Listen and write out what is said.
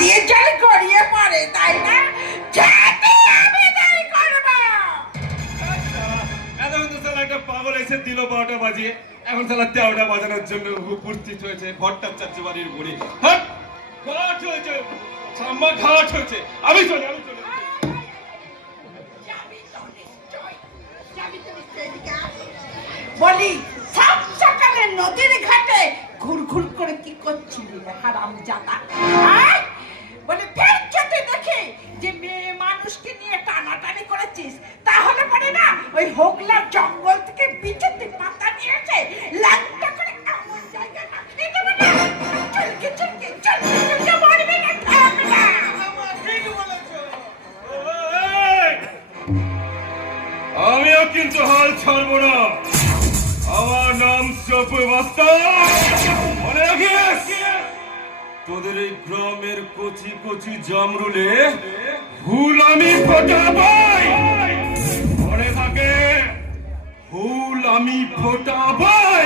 দিয়ে জল গড়িয়ে পড়ে, তাই না? যেতে আমি তাই করব। এতক্ষণ তো শালা একটা পাগল এসে দিল 12টা বাজিয়ে, এখন শালা 13টা বাজানোর জন্য উপস্থিত হয়েছে ভট্টাচার্য বাড়ির বুড়ি। হাট! ঘাট হয়েছে, সাম্মা ঘাট হয়েছে। আমি চলে। যাবি তো নিশ্চয়, যাবি তো নিশ্চয়, এদিকে আয়। বলি, সাত সকালে নদীর ঘাটে ঘুরঘুর করে কি করছিলি রে হারামজাদা? আয়! বলে ফের যদি দেখি যে মেয়ে মানুষকে নিয়ে টানাটানি করেছিস, তাহলে পরে না ওই হোগলার জঙ্গল থেকে বিচেতে পাতা নিয়ে এসে ল্যাংটা করে এমন জায়গায় রাখিয়ে দেবে না, চলকে মরবে না, থাকবে না। আমিও কিন্তু হাল ছাড়বো না। আমার নাম চপু বাস্তা। মনে রাখিস, তোদের এই গ্রামের কচি কচি জামরুলে ফুল আমি ফোটাবই। মনে থাকে, ফুল আমি ফোটাবই।